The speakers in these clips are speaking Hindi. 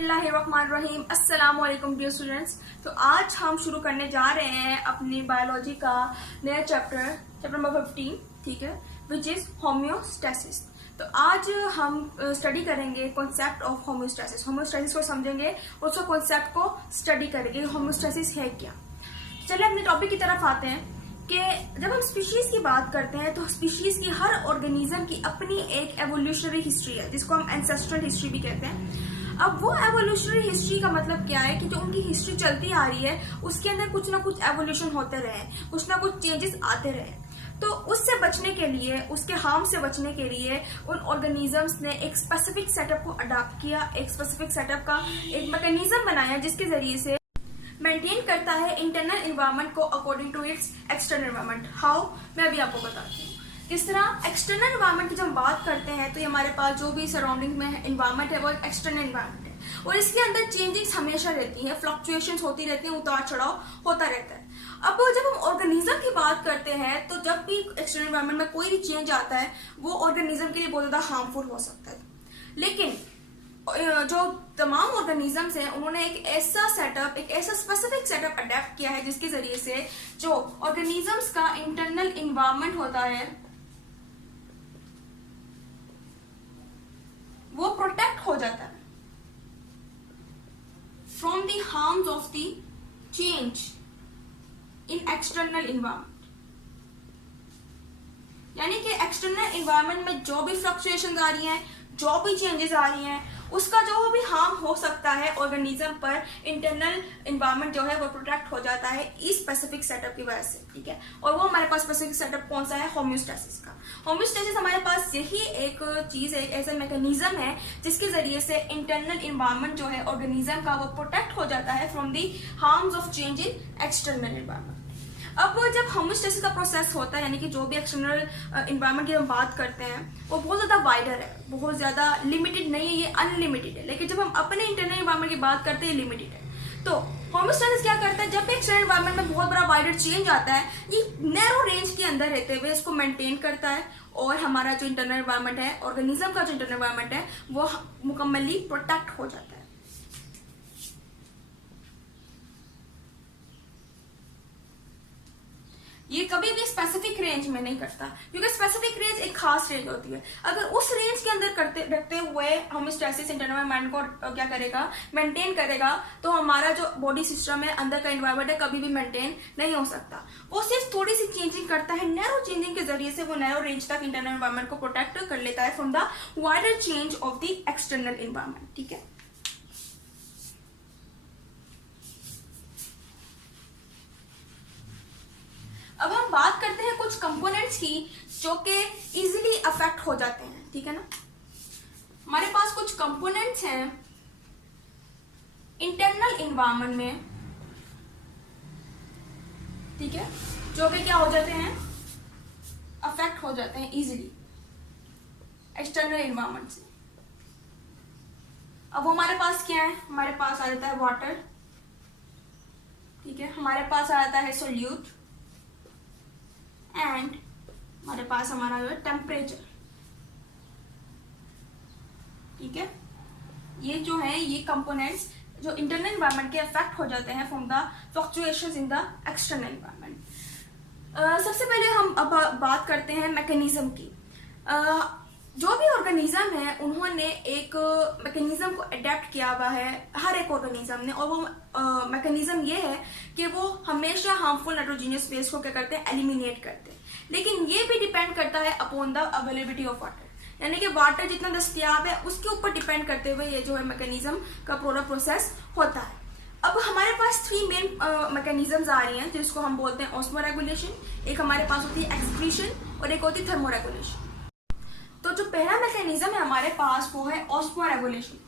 बिस्मिल्लाहिर्रहमानिर्रहीम। अस्सलाम वालेकुम डियर स्टूडेंट्स। तो आज हम शुरू करने जा रहे हैं अपनी बायोलॉजी का नया चैप्टर नंबर 15, ठीक है, विच इज होम्योस्टैसिस। तो आज हम स्टडी करेंगे कॉन्सेप्ट ऑफ होम्योस्टैसिस। होम्योस्टैसिस को समझेंगे, उसको कॉन्सेप्ट को स्टडी करेंगे, होम्योस्टैसिस है क्या। चलिए अपने टॉपिक की तरफ आते हैं कि जब हम स्पीशीज की बात करते हैं तो स्पीशीज की हर ऑर्गेनिज्म की अपनी एक एवोल्यूशनरी हिस्ट्री है, जिसको हम एंसेस्ट्रल हिस्ट्री भी कहते हैं। अब वो एवोल्यूशनरी हिस्ट्री का मतलब क्या है कि जो उनकी हिस्ट्री चलती आ रही है उसके अंदर कुछ ना कुछ एवोल्यूशन होते रहे, कुछ ना कुछ चेंजेस आते रहे। तो उससे बचने के लिए, उसके हार्म से बचने के लिए उन ऑर्गेनिजम्स ने एक स्पेसिफिक सेटअप को अडॉप्ट किया, एक स्पेसिफिक सेटअप का एक मैकेनिज्म बनाया जिसके जरिए से मेंटेन करता है इंटरनल एनवायरनमेंट को according to its external environment. How, मैं अभी आपको बताती हूँ किस तरह। एक्सटर्नल एनवायरनमेंट की जब हम बात करते हैं तो ये हमारे पास जो भी सराउंडिंग में एनवायरनमेंट है वो एक एक्सटर्नल एनवायरनमेंट है और इसके अंदर चेंजिंग्स हमेशा रहती हैं, फ्लक्चुएशंस होती रहती हैं, उतार चढ़ाव होता रहता है। अब जब हम ऑर्गेनिज्म की बात करते हैं तो जब भी एक्सटर्नल एनवायरनमेंट में कोई भी चेंज आता है वो ऑर्गेनिज्म के लिए बहुत ज्यादा हार्मफुल हो सकता है। लेकिन जो तमाम ऑर्गेनिजम्स हैं उन्होंने एक ऐसा सेटअप, एक ऐसा स्पेसिफिक सेटअप अडेप्ट किया है जिसके जरिए से जो ऑर्गेनिजम्स का इंटरनल एनवायरनमेंट होता है वो प्रोटेक्ट हो जाता है from the harms of the change in external environment. यानी कि एक्सटर्नल एनवायरनमेंट में जो भी फ्लक्चुएशंस आ रही हैं, जो भी चेंजेस आ रही हैं, उसका जो भी हार्म हो सकता है ऑर्गेनिज्म पर, इंटरनल एनवायरनमेंट जो है वो प्रोटेक्ट हो जाता है इस स्पेसिफिक सेटअप की वजह से, ठीक है। और वो हमारे पास स्पेसिफिक सेटअप कौन सा है? होम्योस्टैसिस का। होम्योस्टैसिस हमारे पास यही एक चीज है, एक ऐसा मैकेनिज्म है जिसके जरिए से इंटरनल एनवायरनमेंट जो है ऑर्गेनिज्म का वो प्रोटेक्ट हो जाता है from the harms of change in external environment. अब जब होम्योस्टैसिस का प्रोसेस होता है, यानी कि जो भी एक्सटर्नल एनवायरनमेंट की हम बात करते हैं वो बहुत ज्यादा वाइडर है, बहुत ज्यादा लिमिटेड नहीं है, ये अनलिमिटेड है। लेकिन जब हम अपने इंटरनल एनवायरनमेंट की बात करते हैं ये लिमिटेड है। तो होम्योस्टैसिस क्या करता है, जब भी एक्सटर्नल एनवायरनमेंट में बहुत बड़ा वाइडर चेंज आता है, ये नैरो रेंज के अंदर रहते हुए इसको मेंटेन करता है और हमारा जो इंटरनल एनवायरनमेंट है, ऑर्गेनिज्म का जो इंटरनल एनवायरनमेंट है वो मुकम्मली प्रोटेक्ट हो जाता है। ये कभी भी स्पेसिफिक रेंज में नहीं करता, क्योंकि स्पेसिफिक रेंज एक खास रेंज होती है। अगर उस रेंज के अंदर रखते हुए होम्योस्टैसिस इंटरनल एनवायरनमेंट को क्या करेगा, मेंटेन करेगा, तो हमारा जो बॉडी सिस्टम है, अंदर का एनवायरनमेंट है, कभी भी मेंटेन नहीं हो सकता। वो सिर्फ थोड़ी सी चेंजिंग करता है, नैरो चेंजिंग के जरिए से वो नैरो रेंज तक इंटरनल एनवायरनमेंट को प्रोटेक्ट कर लेता है from the wider change of the external environment, ठीक है। अब हम बात करते हैं कुछ कंपोनेंट्स की जो कि इजीली अफेक्ट हो जाते हैं, ठीक है ना। हमारे पास कुछ कंपोनेंट्स हैं इंटरनल एनवायरनमेंट में, ठीक है, जो कि क्या हो जाते हैं, अफेक्ट हो जाते हैं इजीली एक्सटर्नल एनवायरनमेंट से। अब वो हमारे पास क्या है, हमारे पास आ जाता है वाटर, ठीक है, हमारे पास आ जाता है सोल्यूट एंड हमारे पास हमारा जो है टेम्परेचर, ठीक है। ये जो है ये कंपोनेंट्स जो इंटरनल एनवायरनमेंट के अफेक्ट हो जाते हैं from the fluctuations in the external environment. सबसे पहले हम अब बात करते हैं मैकेनिज्म की। जो भी ऑर्गेनिज्म है उन्होंने एक मैकेनिज्म को अडेप्ट किया हुआ है, हर एक ऑर्गेनिज्म ने, और वो मैकेनिज्म ये है कि वो हमेशा हार्मफुल नाइट्रोजनियस वेस्ट को क्या करते हैं, एलिमिनेट करते हैं। लेकिन ये भी डिपेंड करता है upon the availability of water, यानी कि वाटर जितना दस्तयाब है उसके ऊपर डिपेंड करते हुए ये जो है मैकेनिज्म का पूरा प्रोसेस होता है। अब हमारे पास 3 मेन मैकेनिज्म्स आ रही हैं जिसको हम बोलते हैं ऑस्मोरेगुलेशन, एक हमारे पास होती है एक्सक्रीशन और एक होती है थर्मोरेगुलेशन। तो जो पहला मैकेनिज्म है हमारे पास वो है ऑस्मोरेगुलेशन।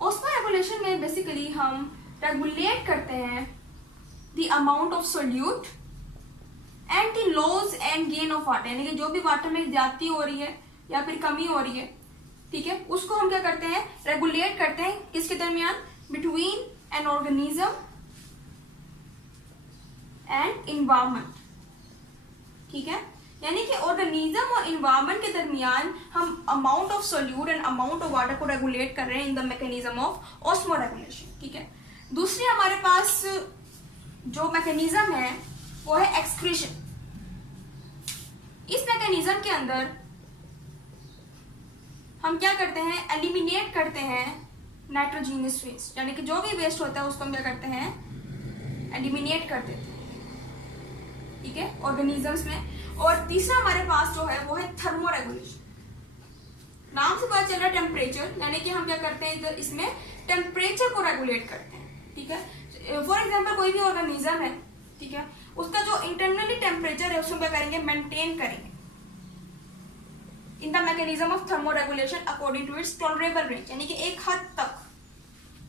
ऑस्मोरेगुलेशन में बेसिकली हम रेगुलेट करते हैं the amount of solute and the loss and gain of water, यानी कि जो भी वाटर में ज्यादती हो रही है या फिर कमी हो रही है, ठीक है, उसको हम क्या करते हैं, रेगुलेट करते हैं किसके दरमियान, between an organism and environment, ठीक है। यानी कि ऑर्गेनिज्म और इन्वायरमेंट के दरमियान हम amount of solute and amount of water को रेगुलेट कर रहे हैं इन the mechanism of osmo regulation, ठीक है। दूसरी हमारे पास जो मैकेनिज्म है वो है एक्सक्रीशन। इस मैकेनिज्म के अंदर हम क्या करते हैं, एलिमिनेट करते हैं नाइट्रोजीनियस वेस्ट, यानी कि जो भी वेस्ट होता है उसको हम क्या करते हैं, एलिमिनेट कर देते हैं, ठीक है, ऑर्गेनिजम्स में। और तीसरा हमारे पास जो है वो है थर्मो रेगुलेशन। नाम से पता चल रहा है टेम्परेचर, यानी कि हम क्या करते हैं इधर इसमें टेम्परेचर को रेगुलेट करते हैं, ठीक है। फॉर एग्जांपल कोई भी ऑर्गेनिज्म है, ठीक है, उसका जो इंटरनली टेम्परेचर है उसको क्या करेंगे, मेंटेन करेंगे in the mechanism of thermoregulation according to its tolerable range, यानी कि एक हद तक,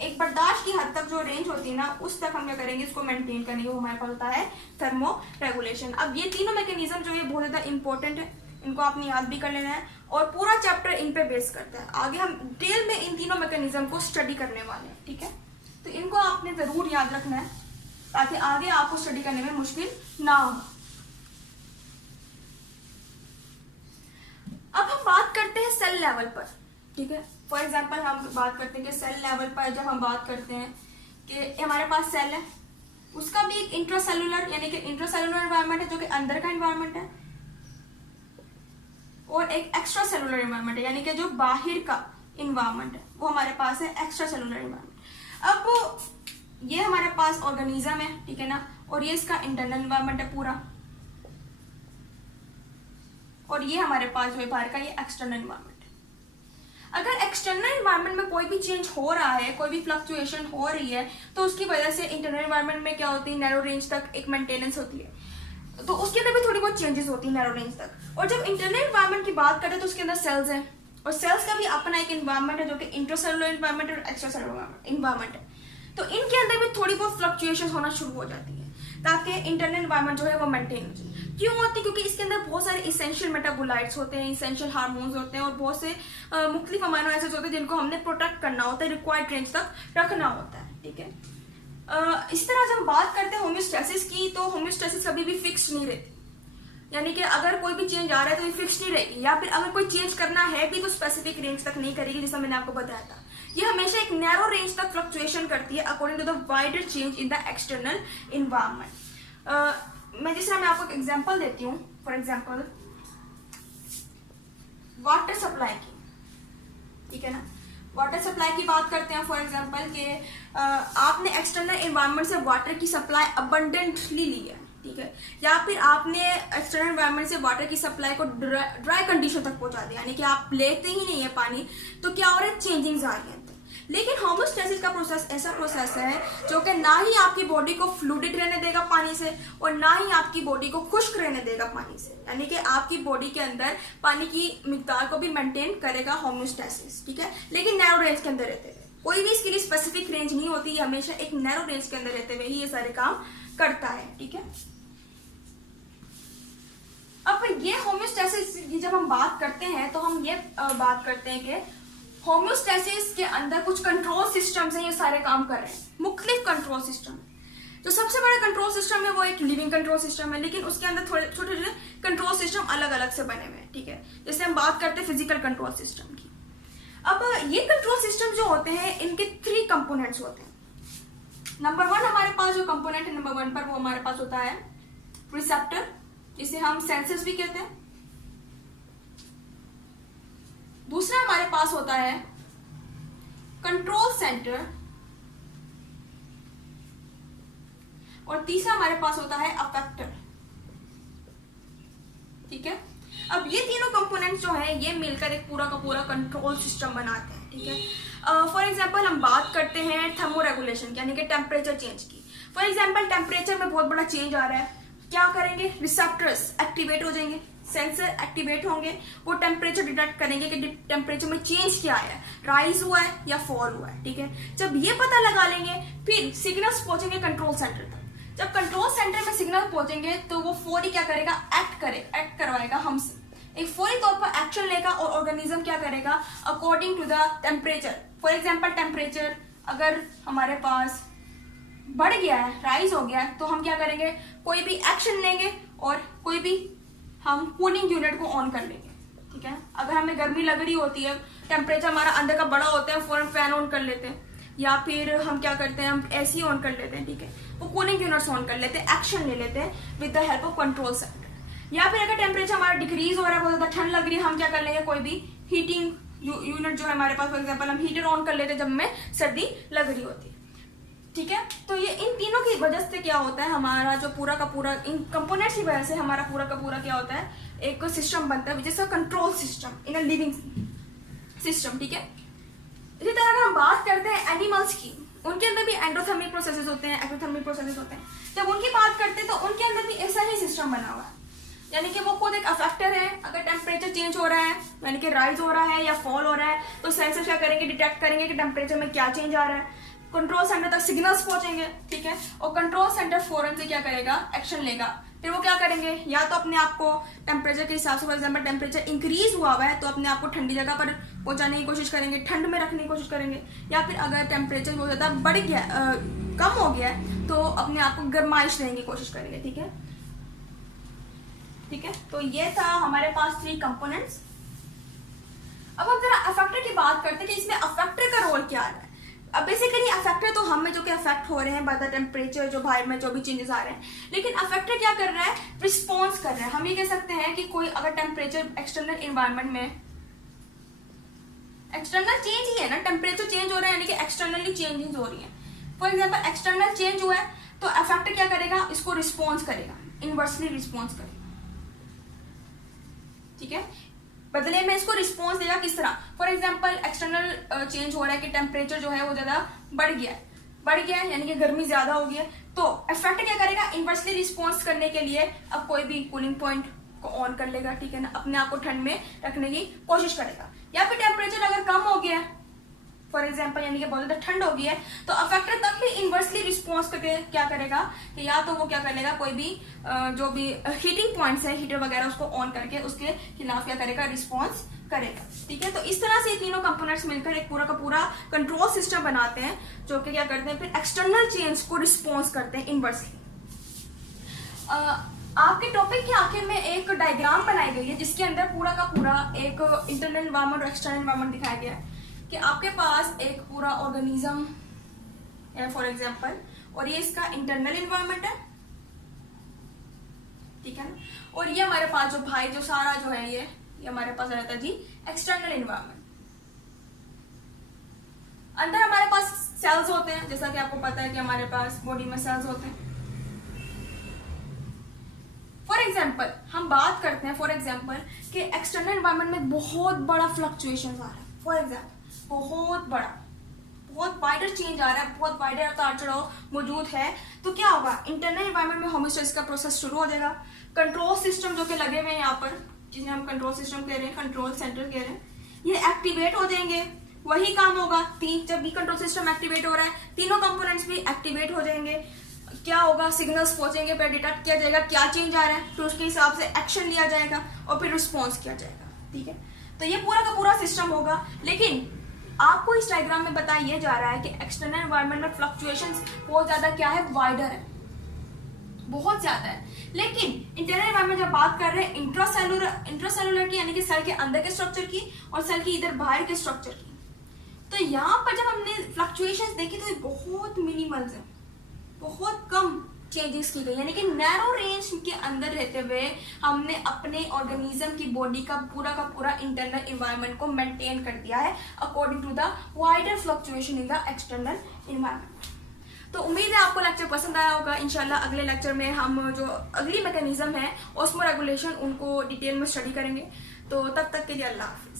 एक बर्दाश्त की हद तक जो रेंज होती है ना उस तक हम क्या करेंगे, इसको मेंटेन करेंगे, वो हमारे पास होता है थर्मो रेगुलेशन। अब ये तीनों मैकेनिज्म जो है बहुत ज्यादा इंपॉर्टेंट है, इनको आपने याद भी कर लेना है और पूरा चैप्टर इन पे बेस करता है। आगे हम डिटेल में इन तीनों मैकेनिज्म को स्टडी करने वाले हैं, ठीक है। तो इनको आपने जरूर याद रखना है ताकि आगे आपको स्टडी करने में मुश्किल ना हो। अब हम बात करते हैं सेल लेवल पर, ठीक है। फॉर एग्जाम्पल हम बात करते हैं कि सेल लेवल पर जब हम बात करते हैं कि हमारे पास सेल है, उसका भी एक इंट्रासेलुलर यानी कि इंट्रासेलुलर एनवायरनमेंट है जो कि अंदर का एनवायरनमेंट है, और एक एक्स्ट्रा सेलुलर एनवायरनमेंट है यानी कि जो बाहर का एनवायरनमेंट है वो हमारे पास है एक्स्ट्रा सेलुलर एनवायरनमेंट। अब ये हमारे पास ऑर्गेनिज्म है, ठीक है ना, और ये इसका इंटरनल एनवायरनमेंट है पूरा, और ये हमारे पास जो है बाहर का ये एक्सटर्नल एनवायरनमेंट। अगर एक्सटर्नल एनवायरनमेंट में कोई भी चेंज हो रहा है, कोई भी फ्लक्चुएशन हो रही है, तो उसकी वजह से इंटरनल एनवायरनमेंट में क्या होती है, नैरो रेंज तक एक मेंटेनेंस होती है, तो उसके अंदर भी थोड़ी बहुत चेंजेस होती है नैरो रेंज तक। और जब इंटरनल एनवायरनमेंट की बात करें तो उसके अंदर सेल्स हैं, और सेल्स का भी अपना एक एनवायरनमेंट है जो कि इंट्रासेलुलर एनवायरनमेंट और एक्स्ट्रा सेलुलर एनवायरनमेंट है। तो इनके अंदर भी थोड़ी बहुत फ्लक्चुएशन होना शुरू हो जाती है ताकि इंटरनल एनवायरनमेंट जो है वो मेंटेन हो जाए। क्यों होती है, क्योंकि इसके अंदर बहुत सारे इसेंशियल मेटाबोलाइट्स होते हैं, इसेंशियल हार्मोन्स होते हैं और बहुत से मुख्तलिफ अमीनो एसिड्स होते हैं जिनको हमने प्रोटेक्ट करना होता है, रिक्वायर्ड रेंज तक रखना होता है, ठीक है। इस तरह जब हम बात करते हैं होम्योस्टेसिस की, तो होम्योस्टेसिस कभी भी फिक्स नहीं रहती, यानी कि अगर कोई भी चेंज आ रहा है तो ये फिक्स नहीं रहेगी, या फिर अगर कोई चेंज करना है भी तो स्पेसिफिक रेंज तक नहीं करेगी, जैसा मैंने आपको बताया था। ये हमेशा एक नैरो रेंज तक फ्लक्चुएशन करती है according to the wider change in the external environment. मैं जिस तरह मैं आपको एक एग्जांपल देती हूँ, फॉर एग्जांपल वाटर सप्लाई की, ठीक है ना, वाटर सप्लाई की बात करते हैं। फॉर एग्जांपल कि आपने एक्सटर्नल एनवायरनमेंट से वाटर की सप्लाई अबंडेंटली ली है, ठीक है, या फिर आपने एक्सटर्नल एनवायरनमेंट से वाटर की सप्लाई को ड्राई कंडीशन तक पहुंचा दिया, यानी कि आप लेते ही नहीं है पानी, तो क्या हो रहा है, चेंजिंग्स आ रही है। लेकिन होम्योस्टेसिस का प्रोसेस ऐसा प्रोसेस है जो कि ना ही आपकी बॉडी को फ्लूइड रहने देगा पानी से और ना ही आपकी बॉडी को खुश्क रहने देगा पानी से, यानी कि आपकी बॉडी के अंदर पानी की मिकदार को भी मेंटेन करेगा होम्योस्टेसिस, ठीक है, लेकिन नैरो रेंज के अंदर रहते हुए। कोई भी इसके लिए स्पेसिफिक रेंज नहीं होती, हमेशा एक नैरो रेंज के अंदर रहते हुए ही ये सारे काम करता है, ठीक है। अब ये होम्योस्टेसिस की जब हम बात करते हैं तो हम ये बात करते हैं कि होम्योस्टेसिस के अंदर कुछ कंट्रोल सिस्टम्स हैं, ये सारे काम कर रहे हैं, मुख्तलिफ कंट्रोल सिस्टम। जो सबसे बड़ा कंट्रोल सिस्टम है वो एक लिविंग कंट्रोल सिस्टम है, लेकिन उसके अंदर थोड़े छोटे छोटे कंट्रोल सिस्टम अलग अलग से बने हुए हैं, ठीक है। जैसे हम बात करते हैं फिजिकल कंट्रोल सिस्टम की। अब ये कंट्रोल सिस्टम जो होते हैं इनके 3 कंपोनेंट्स होते हैं। नंबर 1 हमारे पास जो कंपोनेंट है नंबर 1 पर, वो हमारे पास होता है रिसेप्टर, जिसे हम सेंसर्स भी कहते हैं। दूसरा हमारे पास होता है कंट्रोल सेंटर, और तीसरा हमारे पास होता है अफेक्टर, ठीक है। अब ये तीनों कंपोनेंट्स जो है ये मिलकर एक पूरा का पूरा कंट्रोल सिस्टम बनाते हैं, ठीक है। फॉर एग्जांपल हम बात करते हैं थर्मो रेगुलेशन यानी कि टेम्परेचर चेंज की। फॉर एग्जांपल टेम्परेचर में बहुत बड़ा चेंज आ रहा है, क्या करेंगे, रिसेप्टर्स एक्टिवेट हो जाएंगे, सेंसर एक्टिवेट होंगे, वो टेम्परेचर डिटेक्ट करेंगे कि टेम्परेचर में चेंज क्या आया है, राइज हुआ है या फॉल हुआ है, ठीक है। जब ये पता लगा लेंगे फिर सिग्नल्स पहुंचेंगे कंट्रोल सेंटर तक। जब कंट्रोल सेंटर में सिग्नल पहुंचेंगे तो वो फौरी क्या करेगा, एक्ट करवाएगा हमसे, एक फौरी तौर पर एक्शन लेगा और ऑर्गेनिज्म क्या करेगा according to the temperature. For example temperature अगर हमारे पास बढ़ गया है, राइज हो गया है, तो हम क्या करेंगे, कोई भी एक्शन लेंगे और कोई भी हम कूलिंग यूनिट को ऑन कर लेंगे, ठीक है। अगर हमें गर्मी लग रही होती है, टेम्परेचर हमारा अंदर का बड़ा होता है, फौरन फैन ऑन कर लेते हैं, या फिर हम क्या करते हैं, हम एसी ऑन कर लेते हैं, ठीक है। वो कूलिंग यूनिट्स ऑन कर लेते हैं, एक्शन ले लेते हैं with the help of control centre. या फिर अगर टेम्परेचर हमारा डिक्रीज हो रहा है, बहुत ज्यादा ठंड लग रही है, हम क्या कर लेंगे, कोई भी हीटिंग यूनिट जो है हमारे पास, फॉर एग्जाम्पल हम हीटर ऑन कर लेते हैं जब हमें सर्दी लग रही होती है, ठीक है। तो ये इन तीनों की वजह से क्या होता है, हमारा जो पूरा का पूरा इन कंपोनेंट्स की वजह से हमारा पूरा का पूरा क्या होता है, एक सिस्टम बनता है जैसे control system in a living system, ठीक है। इसी तरह अगर हम बात करते हैं एनिमल्स की, उनके अंदर भी एंडोथर्मिक प्रोसेसेस होते हैं, एक्टोथर्मिक प्रोसेसेस होते हैं। जब उनकी बात करते हैं तो उनके अंदर भी ऐसा ही सिस्टम बना हुआ है, यानी कि वो खुद एक अफेक्टर है। अगर टेम्परेचर चेंज हो रहा है, यानी कि राइज हो रहा है या फॉल हो रहा है, तो सेंसर क्या करेंगे, डिटेक्ट करेंगे कि टेम्परेचर में क्या चेंज आ रहा है, कंट्रोल सेंटर तक सिग्नल्स पहुंचेंगे, ठीक है। और कंट्रोल सेंटर फौरन से क्या करेगा, एक्शन लेगा। फिर वो क्या करेंगे, या तो अपने आप को टेम्परेचर के हिसाब से, फॉर एग्जाम्पल टेम्परेचर इंक्रीज हुआ है तो अपने आप को ठंडी जगह पर पहुंचाने की कोशिश करेंगे, ठंड में रखने की कोशिश करेंगे। या फिर अगर टेम्परेचर बहुत ज्यादा बढ़ गया, कम हो गया है, तो अपने आप को गर्माइश देने की कोशिश करेंगे, ठीक है, ठीक है। तो ये था हमारे पास 3 कंपोनेंट्स। अब हम जरा अफेक्टर की बात करते हैं कि इसमें अफेक्टर का रोल क्या है। अब बेसिकली अफेक्टर तो हम में जो कि अफेक्ट हो रहे हैं बाय द टेम्परेचर, जो बाहर में जो भी चेंजेस आ रहे हैं, लेकिन अफेक्टर क्या कर रहा है, रिस्पॉन्स कर रहा है। हम ये कह सकते हैं कि कोई अगर टेम्परेचर एक्सटर्नल एनवायरनमेंट में, एक्सटर्नल चेंज ही है ना, टेम्परेचर चेंज हो रहा है यानी कि एक्सटर्नली चेंजेस हो रही है। फॉर एग्जाम्पल एक्सटर्नल चेंज हुआ है तो अफेक्टर क्या करेगा, इसको रिस्पॉन्स करेगा, इनवर्सली रिस्पॉन्स करेगा, ठीक है। बदले में इसको रिस्पॉन्स देगा किस तरह, फॉर एग्जाम्पल एक्सटर्नल चेंज हो रहा है कि टेम्परेचर जो है वो ज्यादा बढ़ गया है यानी कि गर्मी ज्यादा हो गई है, तो इफेक्ट क्या करेगा, इनवर्सली रिस्पॉन्स करने के लिए अब कोई भी कूलिंग पॉइंट को ऑन कर लेगा, ठीक है ना, अपने आप को ठंड में रखने की कोशिश करेगा। या फिर टेम्परेचर अगर कम हो गया है फॉर एग्जाम्पल, यानी कि बहुत ज्यादा ठंड हो गई है, तो अफेक्टर तब भी इनवर्सली रिस्पॉन्स करके क्या करेगा कि या तो वो क्या कर लेगा, कोई भी जो भी हीटिंग पॉइंट्स है, हीटर वगैरह, उसको ऑन करके उसके खिलाफ क्या करेगा, रिस्पॉन्स करेगा, ठीक है। तो इस तरह से ये तीनों कंपोनेंट्स मिलकर एक पूरा का पूरा कंट्रोल सिस्टम बनाते हैं, जो कि क्या करते हैं, फिर एक्सटर्नल चेंज को रिस्पॉन्स करते हैं इनवर्सली। आपके टॉपिक के आखिर में एक डायग्राम बनाई गई है जिसके अंदर पूरा का पूरा एक इंटरनल एनवायरनमेंट और एक्सटर्नल एनवायरनमेंट दिखाया गया है कि आपके पास एक पूरा ऑर्गेनिज्म है फॉर एग्जांपल, और ये इसका इंटरनल एनवायरनमेंट है, ठीक है ना, और ये हमारे पास जो भाई जो सारा जो है ये हमारे पास रहता है जी एक्सटर्नल एनवायरनमेंट। अंदर हमारे पास सेल्स होते हैं, जैसा कि आपको पता है कि हमारे पास बॉडी में सेल्स होते हैं। फॉर एग्जाम्पल हम बात करते हैं फॉर एग्जाम्पल कि एक्सटर्नल एनवायरनमेंट में बहुत बड़ा फ्लक्चुएशन आ रहा है, फॉर एग्जाम्पल बहुत वाइडर चेंज आ रहा है, बहुत वाइडर उतार चढ़ाव मौजूद है, तो क्या होगा, इंटरनल एनवायरनमेंट में होमोस्टेसिस का प्रोसेस शुरू हो जाएगा। कंट्रोल सिस्टम जो कि लगे हुए हैं यहाँ पर, जिन्हें हम कंट्रोल सिस्टम कह रहे हैं, कंट्रोल सेंटर कह रहे हैं, ये एक्टिवेट हो जाएंगे। वही काम होगा, जब भी कंट्रोल सिस्टम एक्टिवेट हो रहा है, तीनों कंपोनेंट्स भी एक्टिवेट हो जाएंगे। क्या होगा, सिग्नल्स पहुंचेंगे, फिर डिटेक्ट किया जाएगा क्या चेंज आ रहा है, फिर उसके हिसाब से एक्शन लिया जाएगा और फिर रिस्पॉन्स किया जाएगा, ठीक है। तो ये पूरा का पूरा सिस्टम होगा, लेकिन आपको इस डायग्राम में बताया जा रहा है कि एक्सटर्नल एनवायरनमेंट में फ्लक्चुएशंस बहुत ज्यादा क्या है, वाइडर है, बहुत ज्यादा है। लेकिन इंटरनल एनवायरनमेंट जब बात कर रहे हैं इंट्रासेलुलर की, यानी कि सेल के अंदर के स्ट्रक्चर की और सेल की इधर बाहर के स्ट्रक्चर की, तो यहाँ पर जब हमने फ्लक्चुएशंस देखी तो ये बहुत मिनिमल है, बहुत कम चेंजेस की गई, यानी कि नैरो रेंज के अंदर रहते हुए हमने अपने ऑर्गेनिज्म की बॉडी का पूरा इंटरनल एनवायरनमेंट को मेंटेन कर दिया है according to the wider fluctuation in the external environment. तो उम्मीद है आपको लेक्चर पसंद आया होगा। इंशाल्लाह अगले लेक्चर में हम जो अगली मैकेनिज्म है ऑस्मो रेगुलेशन, उनको डिटेल में स्टडी करेंगे। तो तब तक के लिए अल्लाह हाफिज़।